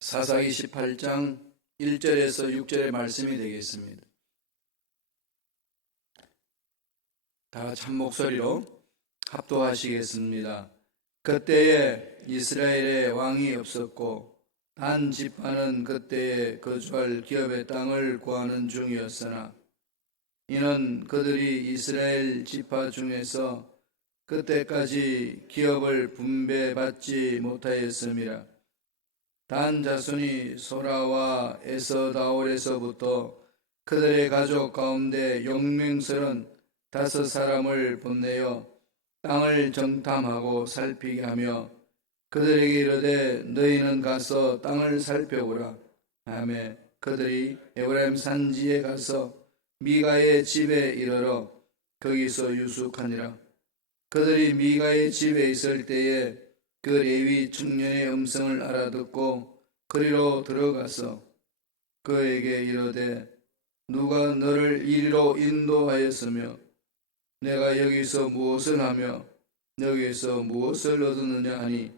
사사기 18장 1절에서 6절의 말씀이 되겠습니다. 다 같이 한 목소리로 합독하시겠습니다. 그때에 이스라엘에 왕이 없었고 단 지파는 그때에 거주할 기업의 땅을 구하는 중이었으나 이는 그들이 이스라엘 지파 중에서 그때까지 기업을 분배받지 못하였음이라. 단 자손이 소라와 에서다올에서부터 그들의 가족 가운데 용맹스런 5사람을 보내어 땅을 정탐하고 살피게 하며 그들에게 이르되 너희는 가서 땅을 살펴보라 하매 그들이 에브라임 산지에 가서 미가의 집에 이르러 거기서 유숙하니라. 그들이 미가의 집에 있을 때에 그 레위 청년의 음성을 알아듣고 그리로 들어가서 그에게 이르되 누가 너를 이리로 인도하였으며 내가 여기서 무엇을 하며 여기서 무엇을 얻었느냐 하니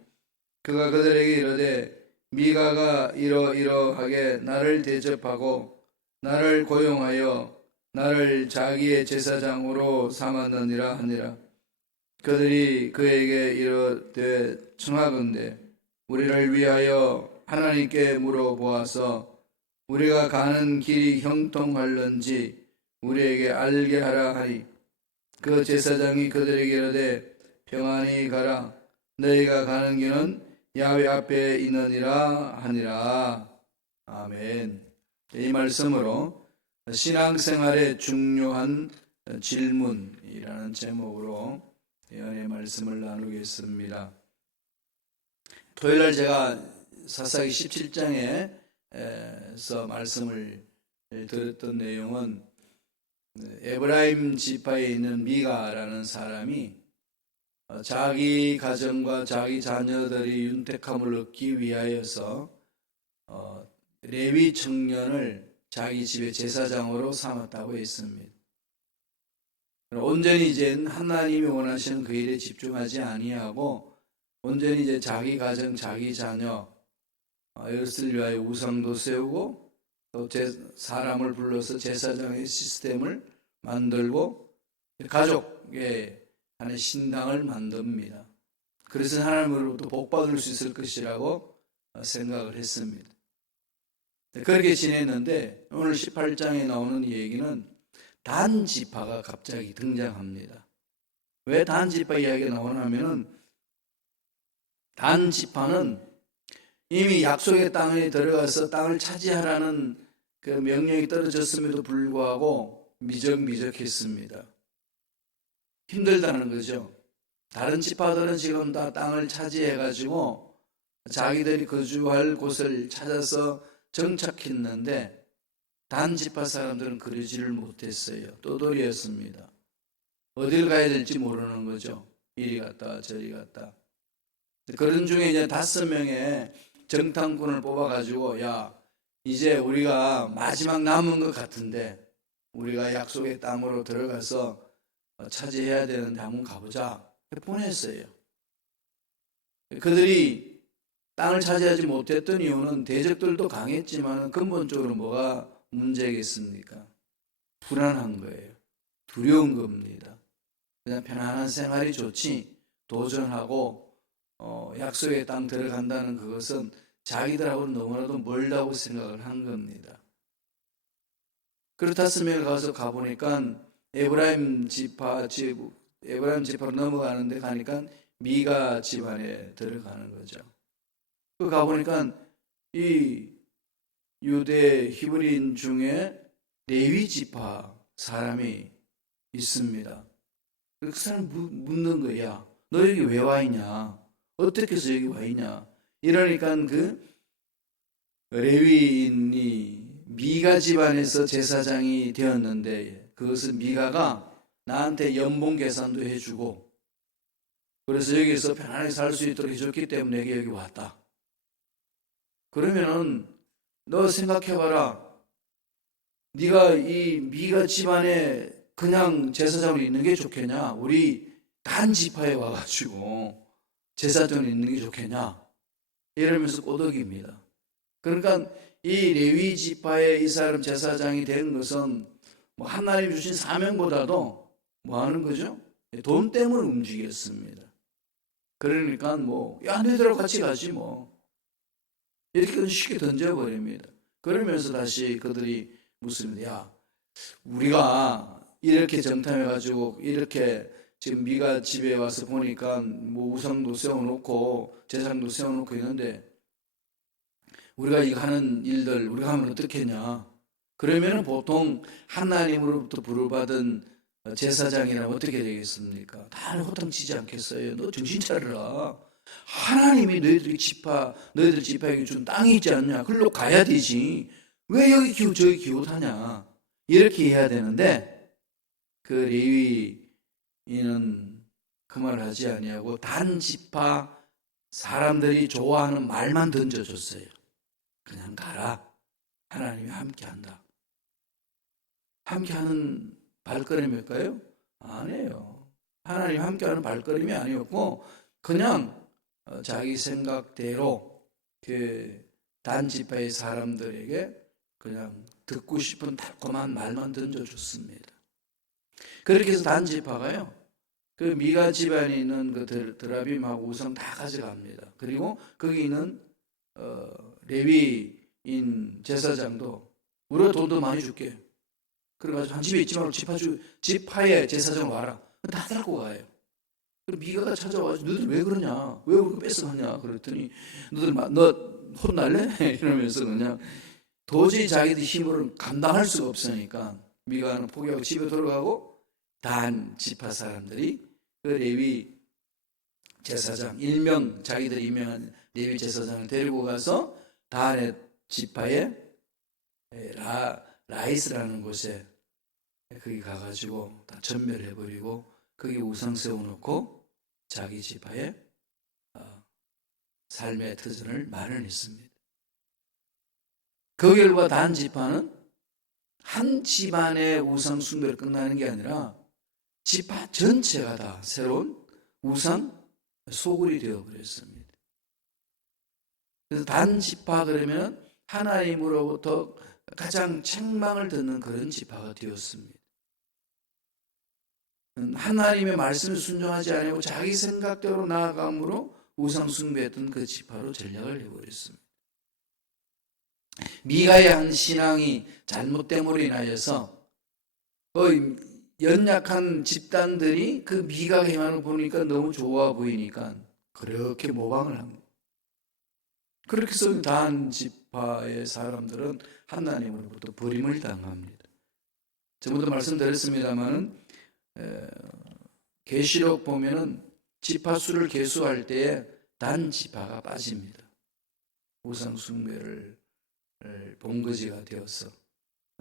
그가 그들에게 이르되 미가가 이러이러하게 나를 대접하고 나를 고용하여 나를 자기의 제사장으로 삼았느니라 하니라. 그들이 그에게 이르되 청하건대 우리를 위하여 하나님께 물어보아서 우리가 가는 길이 형통할는지 우리에게 알게 하라 하니 그 제사장이 그들에게 이르되 평안히 가라 너희가 가는 길은 야훼 앞에 있느니라 하니라. 아멘. 이 말씀으로 신앙생활의 중요한 질문이라는 제목으로 예언의 말씀을 나누겠습니다. 토요일날 제가 사사기 17장에서 말씀을 들었던 내용은 에브라임 지파에 있는 미가라는 사람이 자기 가정과 자기 자녀들이 윤택함을 얻기 위하여서 레위 청년을 자기 집의 제사장으로 삼았다고 했습니다. 온전히 이제 하나님이 원하시는 그 일에 집중하지 아니하고 온전히 이제 자기 가정, 자기 자녀 이것을 위하여 우상도 세우고 또 사람을 불러서 제사장의 시스템을 만들고 가족의 하나의 신당을 만듭니다. 그래서 하나님으로부터 복받을 수 있을 것이라고 생각을 했습니다. 그렇게 지냈는데 오늘 18장에 나오는 얘기는 단 지파가 갑자기 등장합니다. 왜 단 지파 이야기가 나오냐면은 단 지파는 이미 약속의 땅에 들어가서 땅을 차지하라는 그 명령이 떨어졌음에도 불구하고 미적미적했습니다. 힘들다는 거죠. 다른 지파들은 지금 다 땅을 차지해가지고 자기들이 거주할 곳을 찾아서 정착했는데 단 지파 사람들은 그러지를 못했어요. 떠돌이였습니다. 어딜 가야 될지 모르는 거죠. 이리 갔다 저리 갔다. 그런 중에 이제 5명의 정탐꾼을 뽑아가지고 야 이제 우리가 마지막 남은 것 같은데 우리가 약속의 땅으로 들어가서 차지해야 되는데 한번 가보자. 보냈어요. 그들이 땅을 차지하지 못했던 이유는 대적들도 강했지만 근본적으로 뭐가 문제겠습니까? 불안한 거예요. 두려운 겁니다. 그냥 편안한 생활이 좋지 도전하고 약속의 땅 들어간다는 그것은 자기들하고는 너무나도 멀다고 생각을 한 겁니다. 그리고 5명을 가서 가보니까 에브라임 지파로 넘어가는데 가니까 미가 집안에 들어가는 거죠. 그 가보니까 이 유대 히브리인 중에 레위 지파 사람이 있습니다. 그 사람 묻는 거야. 너 여기 왜 와 있냐? 어떻게 해서 여기 와 있냐? 이러니까 그 레위인이 미가 집안에서 제사장이 되었는데 그것은 미가가 나한테 연봉 계산도 해주고 그래서 여기서 편안하게 살 수 있도록 해줬기 때문에 내가 여기 왔다. 그러면은 너 생각해봐라. 네가 이 미가 집안에 그냥 제사장으로 있는 게 좋겠냐? 우리 단 지파에 와가지고 제사장을 있는 게 좋겠냐 이러면서 꼬덕입니다. 그러니까 이 레위 지파의 이 사람 제사장이 된 것은 뭐 하나님 주신 사명보다도 뭐 하는 거죠? 돈 때문에 움직였습니다. 그러니까 뭐 야 너희들하고 같이 가지 뭐 이렇게 쉽게 던져버립니다. 그러면서 다시 그들이 묻습니다. 야 우리가 이렇게 정탐해가지고 이렇게 지금 미가 집에 와서 보니까 뭐 우상도 세워놓고 제사장도 세워놓고 있는데 우리가 이거 하는 일들 우리가 하면 어떻겠냐? 그러면은 보통 하나님으로부터 부름받은 제사장이라면 어떻게 되겠습니까? 다 호탕치지 않겠어요? 너 정신 차려라. 하나님이 너희들 지파에게 준 땅이 있지 않냐? 그걸로 가야 되지. 왜 여기 기웃 저기 기웃하냐? 이렇게 해야 되는데 그 레위인은 그 말을 하지 아니하고 단 지파 사람들이 좋아하는 말만 던져줬어요. 그냥 가라. 하나님이 함께한다. 함께하는 발걸음일까요? 아니에요. 하나님 함께하는 발걸음이 아니었고 그냥 자기 생각대로 그 단지파의 사람들에게 그냥 듣고 싶은 달콤한 말만 던져줬습니다. 그렇게 해서 단지파가요 그 미가 집안에 있는 그 드라빔하고 우상 다 가져갑니다. 그리고 거기 있는 레위인 제사장도 우리가 돈도 많이 줄게. 그래가지고 한 집에 있지 말고 지파에 제사장 와라. 다 데리고 가요. 그리고 미가가 찾아와서 너희들 왜 그러냐? 왜 우리 뺏어가냐? 그랬더니 너 혼날래? 이러면서 그냥 도저히 자기들 힘으로는 감당할 수가 없으니까 미가는 포기하고 집에 돌아가고 단 지파 사람들이 그 레위 제사장 일명 자기들이 임명한 레위 제사장을 데리고 가서 단의 지파의 라이스라는 곳에 거기 가가지고 다 전멸해버리고 거기 우상 세워놓고 자기 지파의 삶의 터전을 마련했습니다. 그 결과 단 지파는 한 집안의 우상 숭배로 끝나는 게 아니라 지파 전체가 다 새로운 우상 소굴이 되어버렸습니다. 그래서 단 지파 그러면 하나님으로부터 가장 책망을 듣는 그런 지파가 되었습니다. 하나님의 말씀에 순종하지 않고 자기 생각대로 나아감으로 우상 숭배했던 그 지파로 전략을 해버렸습니다. 미가의 한 신앙이 잘못됨으로 인하여서 연약한 집단들이 그 미가가 행하는 거 보니까 너무 좋아 보이니까 그렇게 모방을 한 거예요. 그렇게 해서 단 지파의 사람들은 하나님으로부터 버림을 당합니다. 전부터 말씀드렸습니다만 계시록 보면은 지파 수를 계수할 때에 단 지파가 빠집니다. 우상 숭배를 본거지가 되어서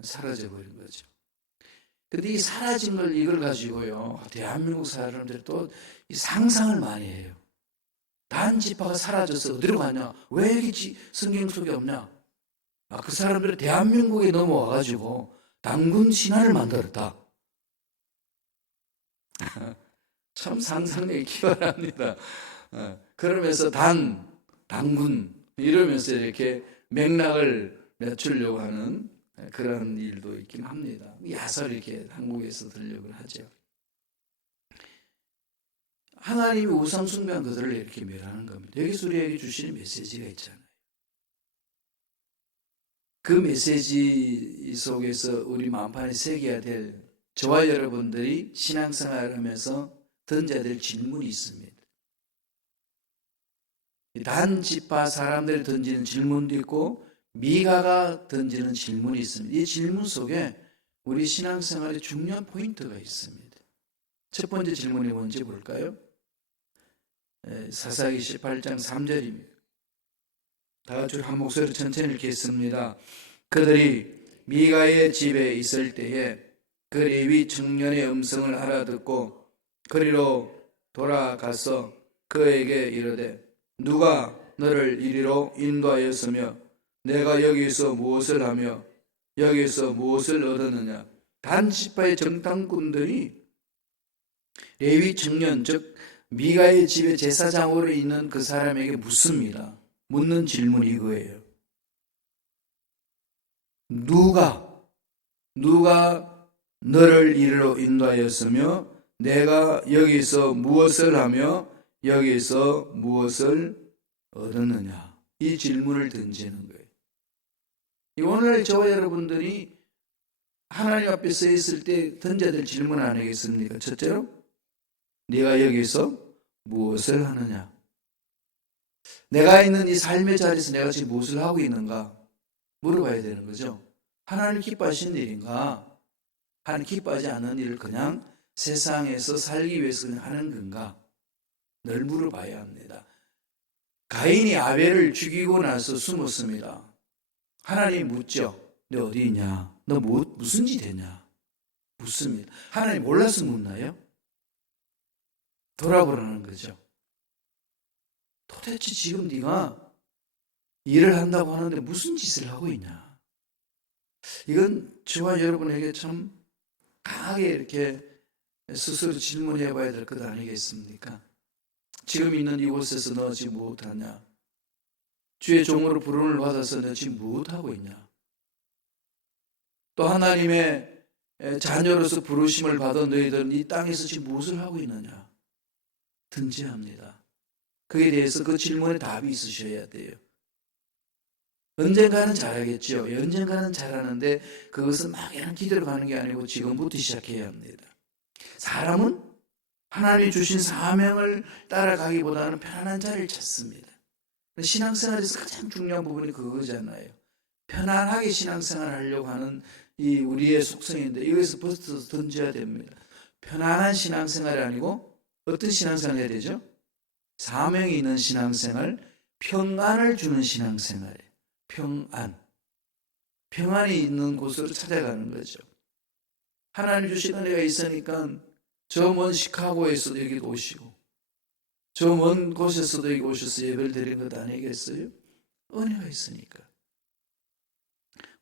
사라져버린 거죠. 근데 이 사라진 이걸 가지고요 대한민국 사람들이 또 상상을 많이 해요. 단 지파가 사라져서 어디로 가냐? 왜 여기 성경 속에 없냐? 그 사람들이 대한민국에 넘어와가지고 단군 신화를 만들었다. 참 상상력이 기발합니다. 그러면서 단군 이러면서 이렇게 맥락을 맞추려고 하는 그런 일도 있긴 합니다. 야설 이렇게 한국에서 들려고 하죠. 하나님이 우상 숭배한 그들을 이렇게 멸하는 겁니다. 여기서 우리에게 주시는 메시지가 있잖아요. 그 메시지 속에서 우리 마음판에 새겨야 될 저와 여러분들이 신앙생활을 하면서 던져야 될 질문이 있습니다. 단 지파 사람들이 던지는 질문도 있고 미가가 던지는 질문이 있습니다. 이 질문 속에 우리 신앙생활에 중요한 포인트가 있습니다. 첫 번째 질문이 뭔지 볼까요? 사사기 18장 3절입니다. 다 같이 한 목소리로 천천히 읽겠습니다. 그들이 미가의 집에 있을 때에 그 레위 청년의 음성을 알아듣고 그리로 돌아가서 그에게 이르되 누가 너를 이리로 인도하였으며 내가 여기서 무엇을 하며 여기서 무엇을 얻었느냐. 단 지파의 정탐꾼들이 레위 청년 즉 미가의 집에 제사장으로 있는 그 사람에게 묻습니다. 묻는 질문이 이거예요. 누가 너를 이리로 인도하였으며 내가 여기서 무엇을 하며 여기서 무엇을 얻었느냐. 이 질문을 던지는 거예요. 오늘 저와 여러분들이 하나님 앞에 서 있을 때 던져야 될 질문 아니겠습니까? 첫째로 네가 여기서 무엇을 하느냐. 내가 있는 이 삶의 자리에서 내가 지금 무엇을 하고 있는가 물어봐야 되는 거죠. 하나님 기뻐하시는 일인가? 하나님 기뻐하지 않는 일을 그냥 세상에서 살기 위해서 그냥 하는 건가? 늘 물어봐야 합니다. 가인이 아벨을 죽이고 나서 숨었습니다. 하나님 묻죠. 너 어디 있냐? 너 무슨 짓 했냐? 묻습니다. 하나님 몰라서 묻나요? 돌아보라는 거죠. 도대체 지금 네가 일을 한다고 하는데 무슨 짓을 하고 있냐? 이건 저와 여러분에게 참 강하게 이렇게 스스로 질문해 봐야 될 것 아니겠습니까? 지금 있는 이곳에서 너 지금 무엇하냐? 주의 종으로 부름을 받아서 너 지금 무엇하고 있냐? 또 하나님의 자녀로서 부르심을 받은 너희들은 이 땅에서 지금 무엇을 하고 있느냐? 든지합니다. 그에 대해서 그 질문에 답이 있으셔야 돼요. 언젠가는 잘하겠죠. 언젠가는 잘하는데 그것은 막연한 기대로 가는 게 아니고 지금부터 시작해야 합니다. 사람은 하나님이 주신 사명을 따라가기보다는 편안한 자리를 찾습니다. 신앙생활에서 가장 중요한 부분이 그거잖아요. 편안하게 신앙생활을 하려고 하는 이 우리의 속성인데 이것에서 벗어서 던져야 됩니다. 편안한 신앙생활이 아니고 어떤 신앙생활을 해야 되죠? 사명이 있는 신앙생활, 평안을 주는 신앙생활이에요. 평안이 있는 곳으로 찾아가는 거죠. 하나님 주신 은혜가 있으니까 저 먼 시카고에서도 여기 오시고 저 먼 곳에서도 여기 오셔서 예배를 드리는 것 아니겠어요? 은혜가 있으니까.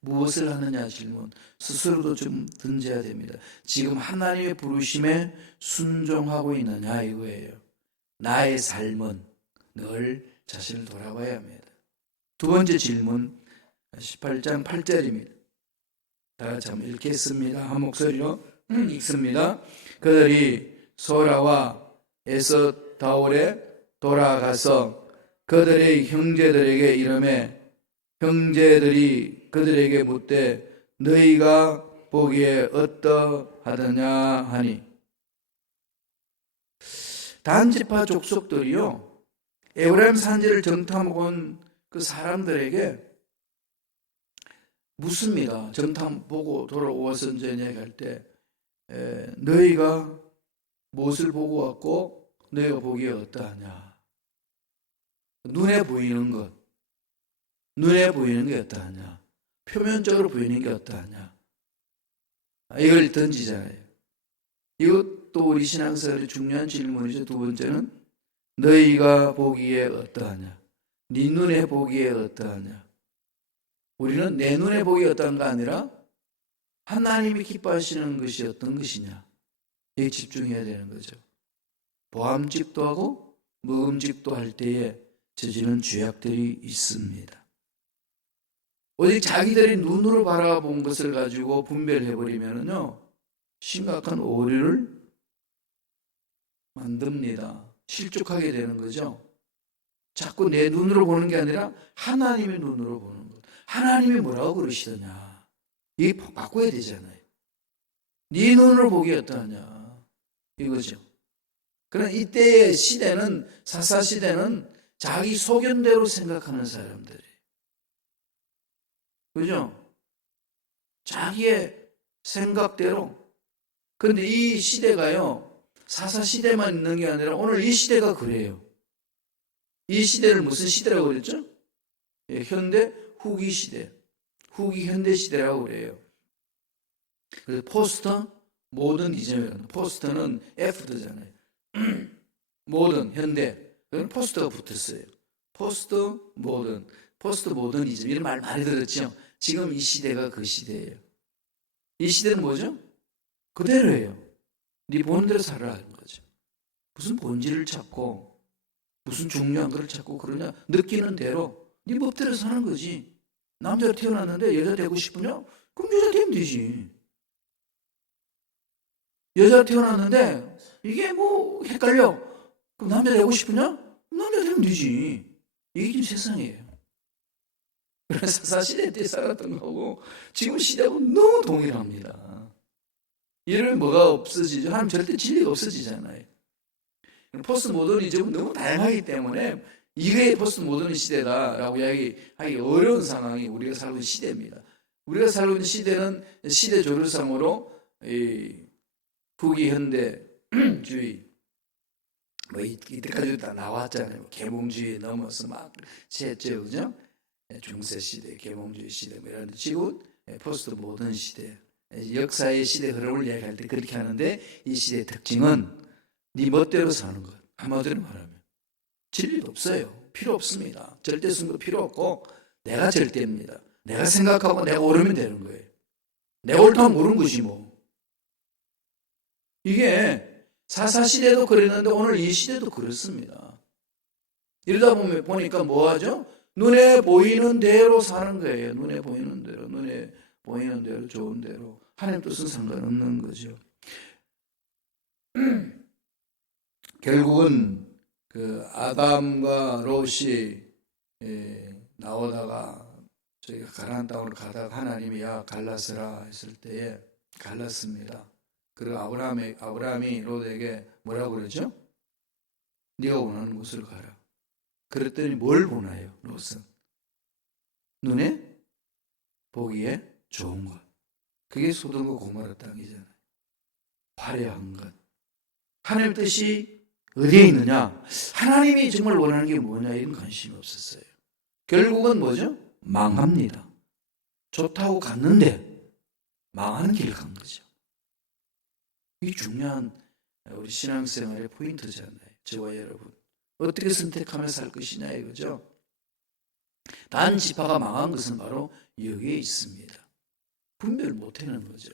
무엇을 하느냐 질문 스스로도 좀 던져야 됩니다. 지금 하나님의 부르심에 순종하고 있느냐 이거예요. 나의 삶은 늘 자신을 돌아봐야 합니다. 두 번째 질문 18장 8절입니다. 다 같이 한번 읽겠습니다. 한 목소리로 읽습니다. 그들이 소라와 에스다올에 돌아가서 그들의 형제들에게 이르매 형제들이 그들에게 묻되 너희가 보기에 어떠하더냐 하니 단지파 족속들이요 에브라임 산지를 정탐하고 온 그 사람들에게 묻습니다. 정탐 보고 돌아오어서 이제 얘기할 때 너희가 무엇을 보고 왔고 너희가 보기에 어떠하냐. 눈에 보이는 것, 눈에 보이는 게 어떠하냐. 표면적으로 보이는 게 어떠하냐. 이걸 던지잖아요. 이것도 우리 신앙생활의 중요한 질문이죠. 두 번째는 너희가 보기에 어떠하냐. 네 눈에 보기에 어떠하냐. 우리는 내 눈에 보기에 어떠한가 아니라 하나님이 기뻐하시는 것이 어떤 것이냐. 여기 집중해야 되는 거죠. 보암직도 하고 먹음직도 할 때에 저지른 죄악들이 있습니다. 오직 자기들이 눈으로 바라본 것을 가지고 분별해버리면요 심각한 오류를 만듭니다. 실족하게 되는 거죠. 자꾸 내 눈으로 보는 게 아니라 하나님의 눈으로 보는 것. 하나님이 뭐라고 그러시더냐. 이게 바꿔야 되잖아요. 네 눈으로 보기에 어떠하냐. 이거죠. 그러나 이때의 시대는 사사시대는 자기 소견대로 생각하는 사람들이에요. 그죠? 자기의 생각대로. 그런데 이 시대가요 사사시대만 있는 게 아니라 오늘 이 시대가 그래요. 이 시대를 무슨 시대라고 그랬죠? 현대 후기 시대, 후기 현대 시대라고 그래요. 그래서 포스터 모더니즘이라는 포스터는 F잖아요. 모던 현대 그건 포스터가 붙었어요. 포스터 모던, 포스트 모더니즘 이런 말 많이 들었죠. 지금 이 시대가 그 시대예요. 이 시대는 뭐죠? 그대로예요. 네 보는 대로 살아라는 거죠. 무슨 본질을 찾고 무슨 중요한 걸 찾고 그러냐? 느끼는 대로 네 법대로 사는 거지. 남자로 태어났는데 여자 되고 싶으냐? 그럼 여자 되면 되지. 여자 태어났는데 이게 뭐 헷갈려. 그럼 남자 되고 싶으냐? 남자 되면 되지. 이게 지금 세상이에요. 그래서 사사시대 때 살았던 거고 지금 시대하고 너무 동일합니다. 이러면 뭐가 없어지죠? 하나님 절대 진리가 없어지잖아요. 포스트 모더니즘은 너무 다양하기 때문에 이게 포스트 모더니 시대다라고 이야기하기 어려운 상황이 우리가 살고 있는 시대입니다. 우리가 살고 있는 시대는 시대 조류상으로 후기 현대주의 뭐 이때까지 다 나왔잖아요. 계몽주의 넘어서 막 셋째, 그죠? 중세 시대, 계몽주의 시대 뭐 이런 지금 포스트 모던 시대, 역사의 시대 흐름을 이야기할 때 그렇게 하는데 이 시대의 특징은 네 멋대로 사는 것. 한마디로 말하면 진리도 없어요. 필요 없습니다. 절대성도 필요 없고 내가 절대입니다. 내가 생각하고 내가 옳으면 되는 거예요. 내가 옳다면 옳은 것이 뭐. 이게 사사시대도 그랬는데 오늘 이 시대도 그렇습니다. 이러다 보니까 뭐 하죠? 눈에 보이는 대로 사는 거예요. 눈에 보이는 대로, 눈에 보이는 대로, 좋은 대로. 하나님 뜻은 상관없는 거죠. 결국은 그 아담과 롯이 나오다가 저희가 가나안 땅으로 가다가 하나님이 야 갈라서라 했을 때에 갈랐습니다. 그리고 아브라함이 롯에게 뭐라고 그러죠? 네가 원하는 곳으로 가라. 그랬더니 뭘 보나요? 롯은 눈에 보기에 좋은 것. 그게 소돔과 고모라 땅이잖아요. 화려한 것. 하나님의 뜻이 어디에 있느냐? 하나님이 정말 원하는 게 뭐냐? 이런 관심이 없었어요. 결국은 뭐죠? 망합니다. 좋다고 갔는데 망하는 길을 간 거죠. 이게 중요한 우리 신앙생활의 포인트잖아요. 저와 여러분. 어떻게 선택하며 살 것이냐 이거죠. 단 지파가 망한 것은 바로 여기에 있습니다. 분별 못하는 거죠.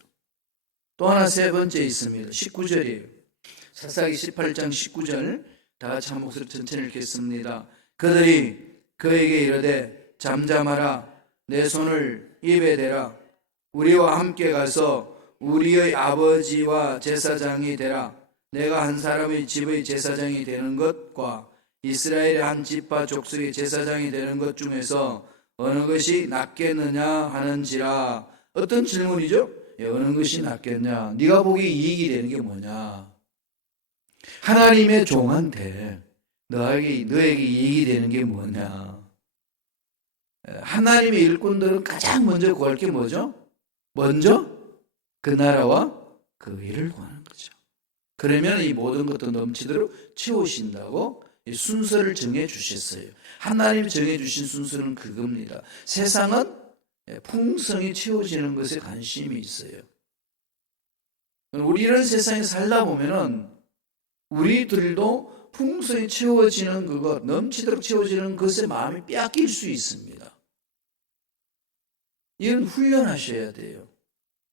또 하나 세 번째 있습니다. 19절이에요. 사사기 18장 19절 다 같이 한 목소리 천천히 읽겠습니다. 그들이 그에게 이르되 잠잠하라. 내 손을 입에 대라. 우리와 함께 가서 우리의 아버지와 제사장이 되라. 내가 한 사람의 집의 제사장이 되는 것과 이스라엘의 한 지파 족속의 제사장이 되는 것 중에서 어느 것이 낫겠느냐 하는지라. 어떤 질문이죠? 어느 것이 낫겠냐? 네가 보기에 이익이 되는 게 뭐냐? 하나님의 종한테 너에게 이익이 되는 게 뭐냐? 하나님의 일꾼들은 가장 먼저 구할 게 뭐죠? 먼저 그 나라와 그 의를 구하는 거죠. 그러면 이 모든 것도 넘치도록 채우신다고 순서를 정해 주셨어요. 하나님이 정해 주신 순서는 그겁니다. 세상은 풍성이 채워지는 것에 관심이 있어요. 우리 이런 세상에 살다 보면은 우리들도 풍성이 채워지는 그것, 넘치도록 채워지는 것에 마음이 빼앗길 수 있습니다. 이건 훈련하셔야 돼요.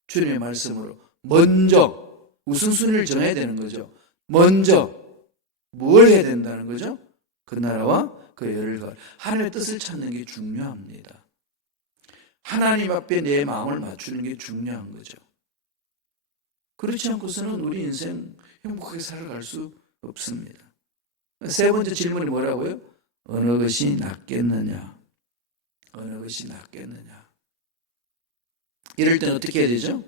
주님의 말씀으로 먼저 우선순위를 정해야 되는 거죠. 먼저 뭘 해야 된다는 거죠? 그 나라와 그 의를 하나님의 뜻을 찾는 게 중요합니다. 하나님 앞에 내 마음을 맞추는 게 중요한 거죠. 그렇지 않고서는 우리 인생 행복하게 살아갈 수 없습니다. 세 번째 질문이 뭐라고요? 어느 것이 낫겠느냐? 어느 것이 낫겠느냐? 이럴 때는 어떻게 해야 되죠?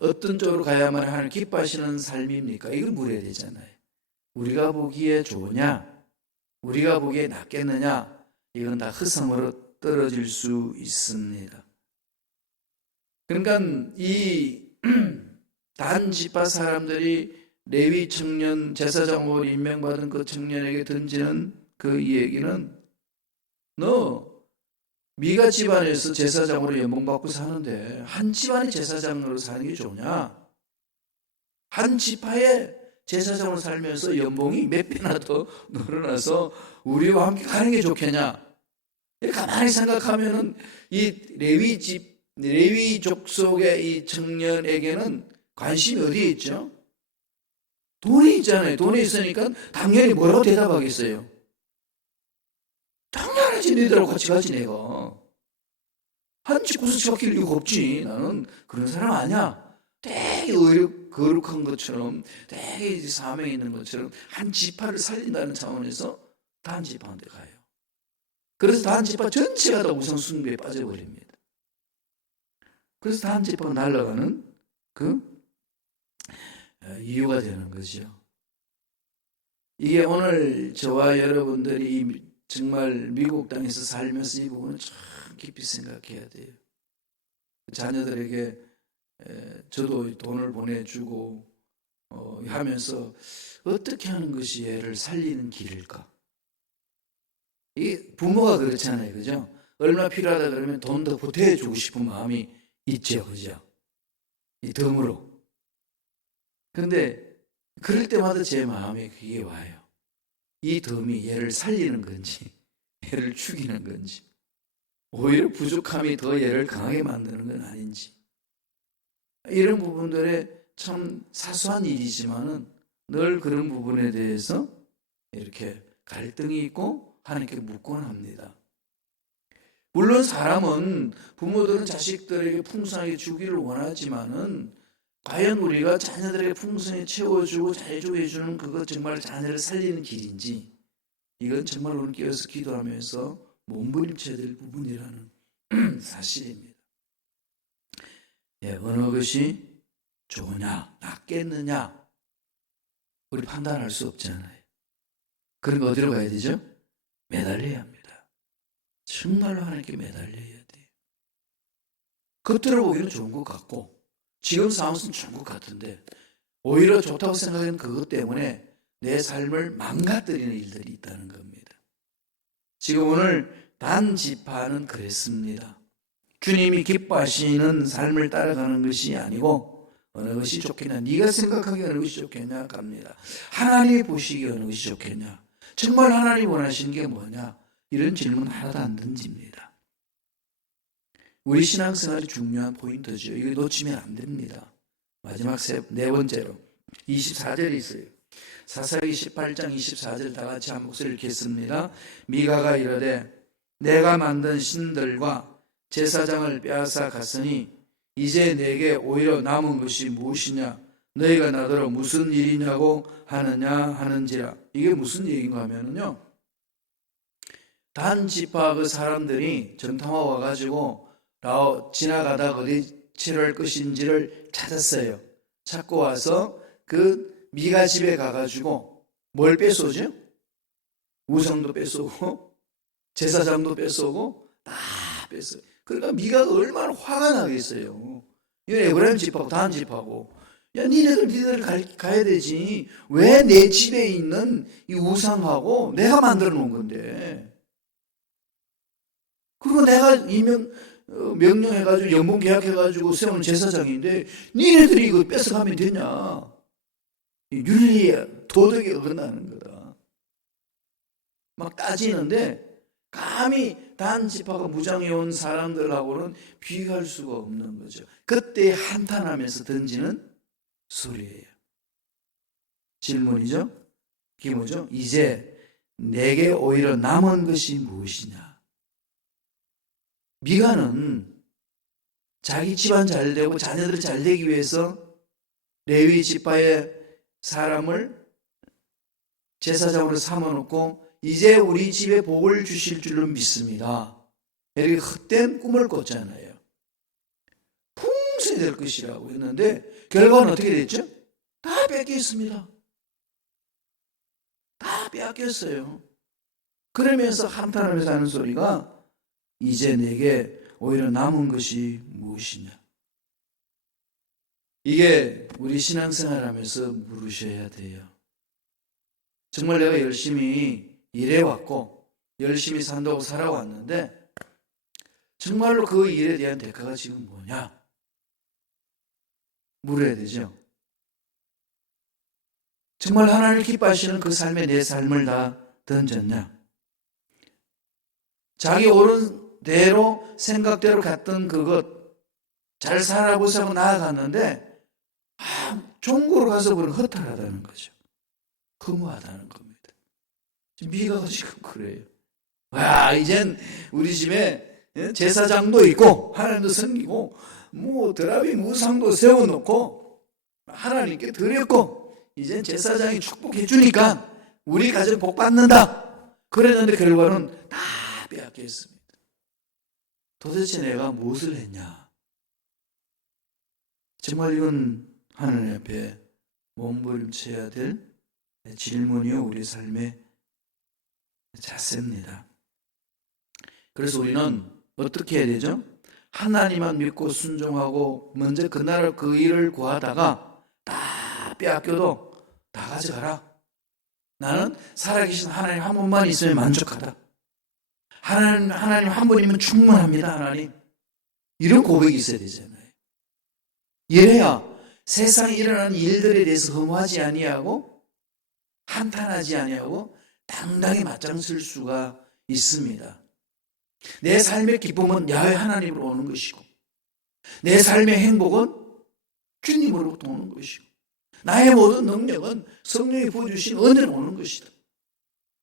어떤 쪽으로 가야만 하나님 기뻐하시는 삶입니까? 이걸 물어야 되잖아요. 우리가 보기에 좋으냐? 우리가 보기에 낫겠느냐? 이건 다 흑성으로 떨어질 수 있습니다. 그러니까 이 단지파 사람들이 레위 청년 제사장으로 임명받은 그 청년에게 던지는 그 얘기는 너 미가 집안에서 제사장으로 연봉받고 사는데 한 집안의 제사장으로 사는 게 좋냐? 한 지파의 제사장으로 살면서 연봉이 몇 배나 더 늘어나서 우리와 함께 가는 게 좋겠냐? 가만히 생각하면은 이 레위 족속의 이 청년에게는 관심이 어디에 있죠? 돈이 있잖아요. 돈이 있으니까 당연히 뭐라고 대답하겠어요? 당연하지, 너희들하고 같이 가지 내가. 한 집 구석지 바뀔 이유가 없지. 나는 그런 사람 아니야. 되게 거룩한 것처럼, 되게 사명이 있는 것처럼 한 지파를 살린다는 차원에서 단지파한테 가요. 그래서 단지파 전체가 다 우상 숭배에 빠져버립니다. 그래서 단지파가 날아가는 그 이유가 되는 거죠. 이게 오늘 저와 여러분들이 정말 미국 땅에서 살면서 이 부분은 참 깊이 생각해야 돼요. 자녀들에게 저도 돈을 보내주고 하면서 어떻게 하는 것이 얘를 살리는 길일까? 이 부모가 그렇잖아요, 그죠? 얼마 필요하다 그러면 돈 더 보태주고 싶은 마음이 있죠, 그죠? 이 덤으로. 근데 그럴 때마다 제 마음에 그게 와요. 이 덤이 얘를 살리는 건지, 얘를 죽이는 건지, 오히려 부족함이 더 얘를 강하게 만드는 건 아닌지. 이런 부분들에 참 사소한 일이지만은 늘 그런 부분에 대해서 이렇게 갈등이 있고 하나님께 묻곤 합니다. 물론 사람은, 부모들은 자식들에게 풍성하게 주기를 원하지만은 과연 우리가 자녀들에게 풍성히 채워주고 잘해주고 해주는 그것 정말 자녀를 살리는 길인지, 이건 정말 오늘 깨어서 기도하면서 몸부림쳐야 될 부분이라는 사실입니다. 어느 것이 좋으냐, 낫겠느냐, 우리 판단할 수 없잖아요. 그러니까 어디로 가야 되죠? 매달려야 합니다. 정말로 하나님께 매달려야 돼요. 겉으로 보기는 좋은 것 같고, 지금 상황은 좋은 것 같은데, 오히려 좋다고 생각하는 그것 때문에 내 삶을 망가뜨리는 일들이 있다는 겁니다. 지금 오늘 단지파는 그랬습니다. 주님이 기뻐하시는 삶을 따라가는 것이 아니고 어느 것이 좋겠냐, 네가 생각하기에 어느 것이 좋겠냐 갑니다. 하나님이 보시기에 어느 것이 좋겠냐, 정말 하나님이 원하시는 게 뭐냐, 이런 질문 하나도 안 던집니다. 우리 신앙생활이 중요한 포인트죠. 이거 놓치면 안 됩니다. 마지막 네 번째로 24절이 있어요. 사사기 18장 24절 다 같이 한 목소리를 읽겠습니다. 미가가 이르되 내가 만든 신들과 제사장을 빼앗아 갔으니 이제 내게 오히려 남은 것이 무엇이냐, 너희가 나더러 무슨 일이냐고 하느냐 하는지라. 이게 무슨 얘기인가 하면은요, 단지파 그 사람들이 전탐하 와가지고 지나가다 어디 치료할 것인지를 찾았어요. 찾고 와서 그 미가 집에 가가지고 뭘 뺏어오죠? 우상도 뺏어오고 제사장도 뺏어오고 다 뺏어요. 그러니까 미가가 얼마나 화가 나겠어요. 이건 에브라임 집하고 단 집하고, 야 니네들 가야 되지, 왜 내 집에 있는 이 우상하고 내가 만들어 놓은 건데, 그리고 내가 명령해가지고 연봉 계약해가지고 세우는 제사장인데 니네들이 이거 뺏어가면 되냐. 윤리에 도덕에 어긋나는 거다. 막 따지는데 감히 단지파가 무장해온 사람들하고는 비교할 수가 없는 거죠. 그때 한탄하면서 던지는 소리예요. 질문이죠. 그게 뭐죠? 이제 내게 오히려 남은 것이 무엇이냐. 미가는 자기 집안 잘 되고 자녀들 잘 되기 위해서 레위 지파의 사람을 제사장으로 삼아놓고 이제 우리 집에 복을 주실 줄로 믿습니다. 이렇게 헛된 꿈을 꿨잖아요. 풍성이 될 것이라고 했는데 결과는 어떻게 됐죠? 다 뺏겼습니다. 다 빼앗겼어요. 그러면서 한탄하면서 하는 소리가 이제 내게 오히려 남은 것이 무엇이냐. 이게 우리 신앙생활 하면서 물으셔야 돼요. 정말 내가 열심히 일해왔고 열심히 산다고 살아왔는데 정말로 그 일에 대한 대가가 지금 뭐냐? 물어야 되죠. 정말 하나님을 기뻐하시는 그 삶에 내 삶을 다 던졌냐? 자기 옳은 대로 생각대로 갔던 그것 잘 살아보자고 나아갔는데 종고로 가서 그런 허탈하다는 거죠. 허무하다는 겁니다. 지금 미가가 지금 그래요. 와, 이젠 우리 집에 제사장도 있고 하나님도 섬기고 뭐 드라빔 우상도 세워놓고 하나님께 드렸고 이젠 제사장이 축복해 주니까 우리 가정 복 받는다. 그랬는데 결과는 다 빼앗겼습니다. 도대체 내가 무엇을 했냐? 정말 이건 하나님 앞에 몸부림쳐야 될 질문이요, 우리 삶의 자세입니다. 그래서 우리는 어떻게 해야 되죠? 하나님만 믿고 순종하고 먼저 그 나라 그 일을 구하다가 다 빼앗겨도 다 가져가라. 나는 살아계신 하나님 한 분만 있으면 만족하다. 하나님 한 분이면 충분합니다. 하나님. 이런 고백이 있어야 되잖아요. 이래야 세상에 일어나는 일들에 대해서 허무하지 아니하고 한탄하지 아니하고 당당히 맞장설 수가 있습니다. 내 삶의 기쁨은 야훼 하나님으로 오는 것이고 내 삶의 행복은 주님으로부터 오는 것이고 나의 모든 능력은 성령이 부어주신 은혜로 오는 것이다.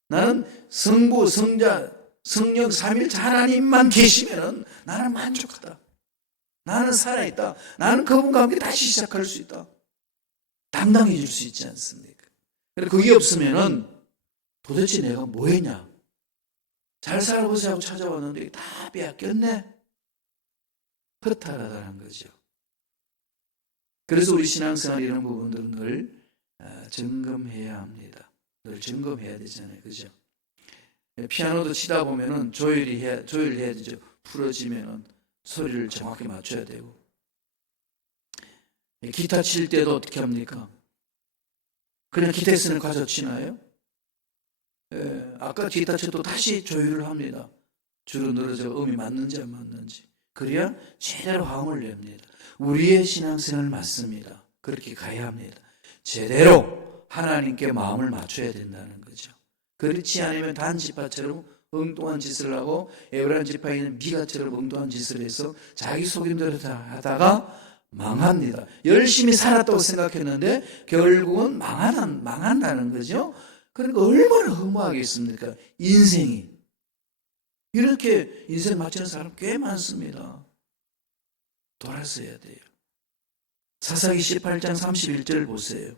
나는 성부, 성자, 성령 삼일체 하나님만 계시면 나는 만족하다. 나는 살아있다. 나는 그분과 함께 다시 시작할 수 있다. 당당해질 수 있지 않습니까? 그게 없으면은 도대체 내가 뭐 했냐? 잘 살아보자고 찾아왔는데 다 빼앗겼네? 허탈하다는 거죠. 그래서 우리 신앙생활 이런 부분들은 늘 점검해야 합니다. 늘 점검해야 되잖아요. 그죠? 피아노도 치다 보면은 조율해야 되죠. 풀어지면은 소리를 정확히 맞춰야 되고. 기타 칠 때도 어떻게 합니까? 그냥 기타 스는 가져 치나요? 아까 기타 쳐도 다시 조율을 합니다. 줄을 늘어져 음이 맞는지 안 맞는지. 그래야 제대로 화음을 냅니다. 우리의 신앙생활 맞습니다. 그렇게 가야 합니다. 제대로 하나님께 마음을 맞춰야 된다는 거죠. 그렇지 않으면 단지파처럼 엉뚱한 짓을 하고 에브라임 지파에 있는 미가처럼 엉뚱한 짓을 해서 자기 속임대로 하다가 망합니다. 열심히 살았다고 생각했는데 결국은 망한다는 거죠. 그러니까 얼마나 허무하겠습니까? 인생이. 이렇게 인생 맞추는 사람 꽤 많습니다. 돌아서야 돼요. 사사기 18장 31절 보세요.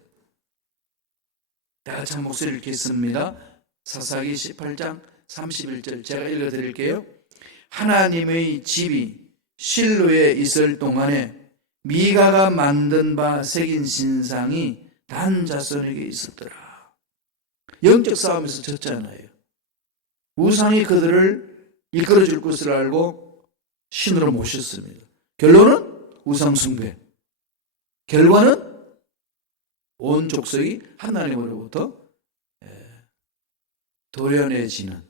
다 같이 한 목소리 읽겠습니다. 사사기 18장 31절 제가 읽어드릴게요. 하나님의 집이 실로에 있을 동안에 미가가 만든 바 새긴 신상이 단 자손에게 있었더라. 영적 싸움에서 졌잖아요. 우상이 그들을 이끌어줄 것을 알고 신으로 모셨습니다. 결론은 우상 숭배. 결과는 온 족속이 하나님으로부터 도련해지는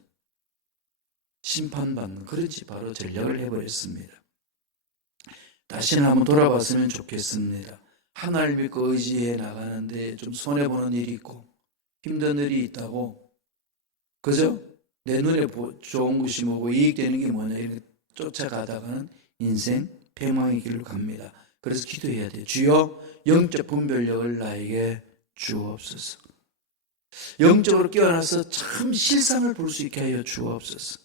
심판받는 그런 바로 전략을 해버렸습니다. 다시는 한번 돌아봤으면 좋겠습니다. 하나님 믿고 의지해 나가는데 좀 손해보는 일이 있고 힘든 일이 있다고 그죠? 내 눈에 좋은 것이 뭐고 이익되는 게 뭐냐 이렇게 쫓아가다가는 인생 패망의 길로 갑니다. 그래서 기도해야 돼요. 주여 영적 분별력을 나에게 주옵소서. 영적으로 깨어나서 참 실상을 볼 수 있게 하여 주옵소서.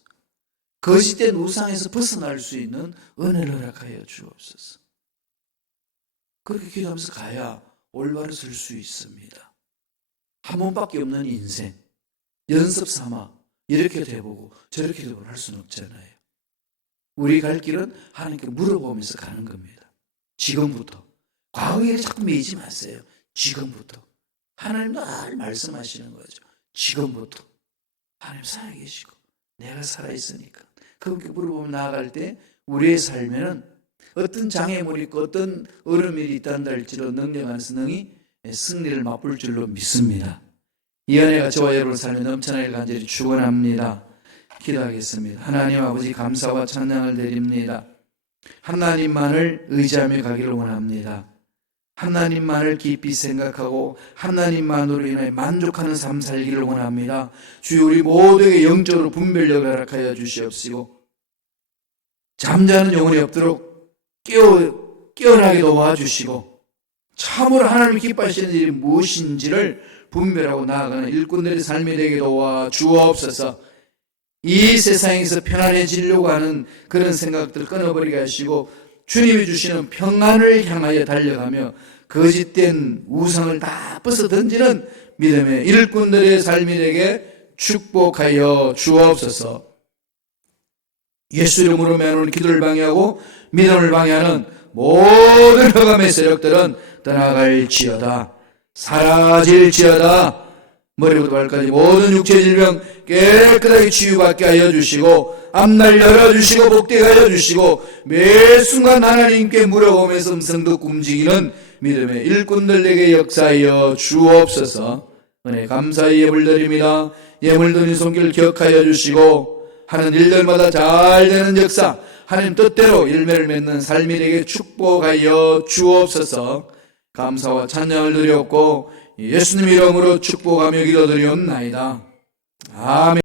거짓된 우상에서 벗어날 수 있는 은혜를 허락하여 주옵소서. 그렇게 기도하면서 가야 올바로 설 수 있습니다. 한 번밖에 없는 인생 연습 삼아 이렇게도 해보고 저렇게도 해보고 할 수는 없잖아요. 우리 갈 길은 하나님께 물어보면서 가는 겁니다. 지금부터. 과거에 자꾸 매이지 마세요. 지금부터. 하나님 늘 말씀하시는 거죠. 지금부터. 하나님 살아계시고 내가 살아있으니까. 그렇게 물어보면 나아갈 때 우리의 삶에는 어떤 장애물이 있고 어떤 어려움이 있단다 할지라도 능력 안에서 능히 승리를 맛볼 줄로 믿습니다. 이 은혜가 저와 여러분 삶에 넘쳐나길 간절히 축원합니다. 기도하겠습니다. 하나님 아버지 감사와 찬양을 드립니다. 하나님만을 의지하며 가기를 원합니다. 하나님만을 깊이 생각하고 하나님만으로 인하여 만족하는 삶 살기를 원합니다. 주여 우리 모두에게 영적으로 분별력을 허락하여 주시옵시고 잠자는 영혼이 없도록 깨어나게 도와주시고 참으로 하나님이 기뻐하시는 일이 무엇인지를 분별하고 나아가는 일꾼들의 삶이 되게 도와 주옵소서. 이 세상에서 편안해지려고 하는 그런 생각들 끊어버리게 하시고 주님이 주시는 평안을 향하여 달려가며 거짓된 우상을 다 벗어 던지는 믿음의 일꾼들의 삶이 되게 축복하여 주옵소서. 예수 이름으로 매너는 기도를 방해하고 믿음을 방해하는 모든 흑암의 세력들은 떠나갈지어다. 사라질지어다. 머리부터 발까지 모든 육체 질병 깨끗하게 치유받게 하여 주시고 앞날 열어주시고 복되게 하여 주시고 매 순간 하나님께 물어보면서 음성 듣고 움직이는 믿음의 일꾼들에게 역사하여 주옵소서. 은혜 감사의 예물 드립니다. 예물 드린 손길 기억하여 주시고 하는 일들마다 잘 되는 역사, 하나님 뜻대로 열매를 맺는 삶이 되게 축복하여 주옵소서. 감사와 찬양을 드렸고 예수님 이름으로 축복하며 기도드리옵나이다. 아멘.